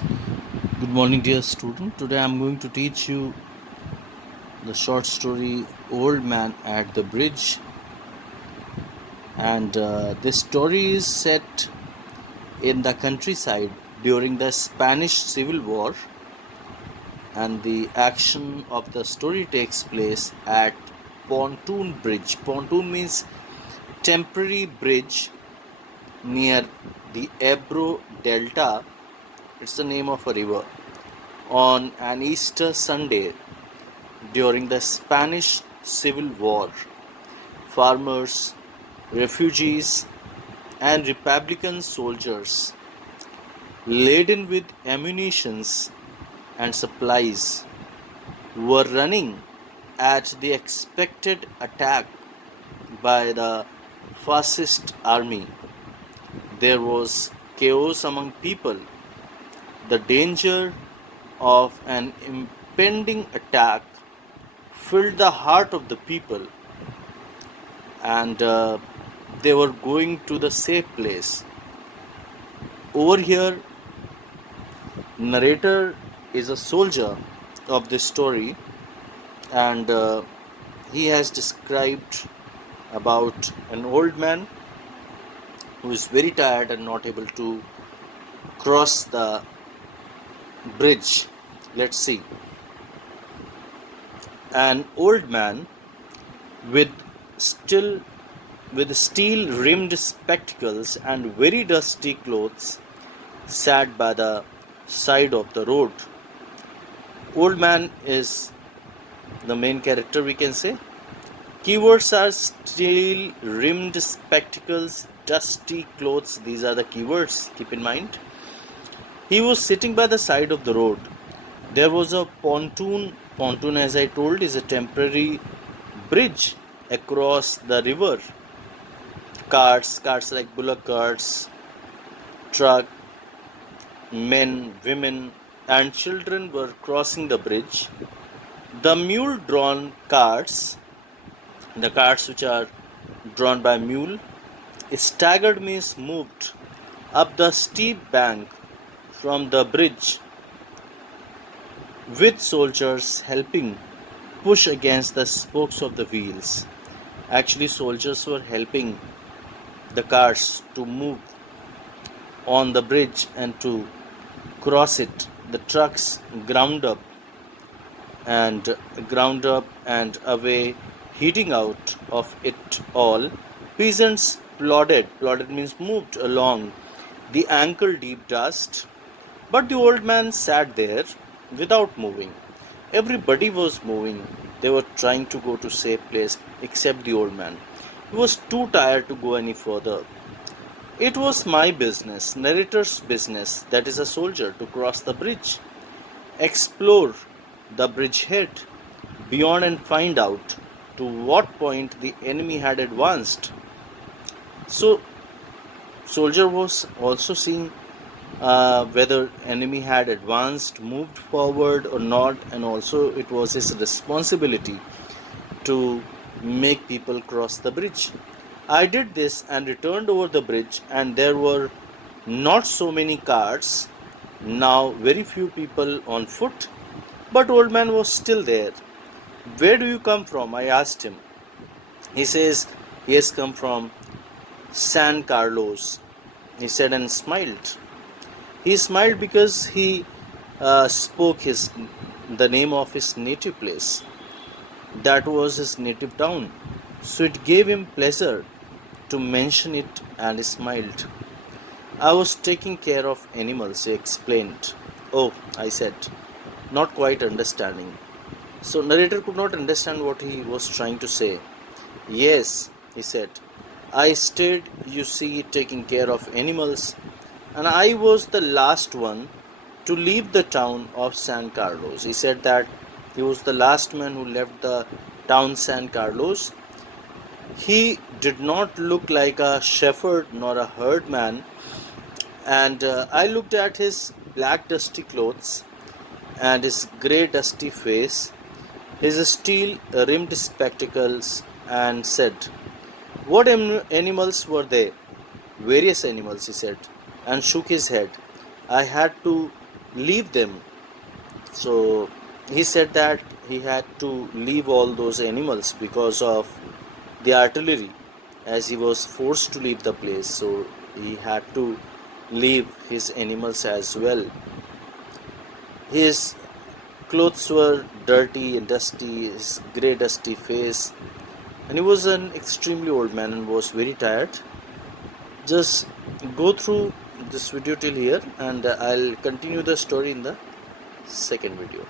Good morning, dear student. Today I'm going to teach you the short story Old Man at the Bridge. And this story is set in the countryside during the Spanish Civil War. And the action of the story takes place at Pontoon Bridge. Pontoon means temporary bridge near the Ebro Delta. It's the name of a river. On an Easter Sunday during the Spanish Civil War, farmers, refugees, and Republican soldiers, laden with ammunitions and supplies, were running at the expected attack by the fascist army. There was chaos among people. The danger of an impending attack filled the heart of the people, and they were going to the safe place. Over here, narrator is a soldier of this story, and he has described about an old man who is very tired and not able to cross the bridge. Let's see. An old man with still with steel rimmed spectacles and very dusty clothes sat by the side of the road. Old man is the main character, we can say. Keywords are steel rimmed spectacles, dusty clothes. These are the keywords, keep in mind. He was sitting by the side of the road. There was a pontoon. Pontoon, as I told, is a temporary bridge across the river. Carts like bullock carts, truck, men, women, and children were crossing the bridge. The mule-drawn carts, the carts which are drawn by mule, staggered means moved up the steep bank from the bridge, with soldiers helping push against the spokes of the wheels. Actually, soldiers were helping the cars to move on the bridge and to cross it. The trucks ground up and away, heating out of it all. Peasants plodded means moved along the ankle deep dust, but the old man sat there without moving. Everybody was moving. They were trying to go to safe place except the old man. He was too tired to go any further. It was my business, narrator's business, that is a soldier, to cross the bridge, explore the bridgehead beyond and find out to what point the enemy had advanced. So, soldier was also seeing whether enemy had advanced, moved forward or not, and also it was his responsibility to make people cross the bridge. I did this and returned over the bridge, and there were not so many carts, now very few people on foot, but old man was still there. Where do you come from? I asked him. He says he has come from San Carlos, he said and smiled. He smiled because he spoke the name of his native place. That was his native town. So it gave him pleasure to mention it, and he smiled. I was taking care of animals, he explained. Oh, I said, not quite understanding. So narrator could not understand what he was trying to say. Yes, he said, I stayed, you see, taking care of animals, and I was the last one to leave the town of San Carlos. He said that he was the last man who left the town San Carlos. He did not look like a shepherd nor a herdman, and I looked at his black dusty clothes and his grey dusty face, his steel rimmed spectacles, and said, what animals were they? Various animals, he said, and shook his head. I had to leave them. So he said that he had to leave all those animals because of the artillery, as he was forced to leave the place. So he had to leave his animals as well. His clothes were dirty and dusty, his grey dusty face, and he was an extremely old man and was very tired. Just go through this video till here, and I'll continue the story in the second video.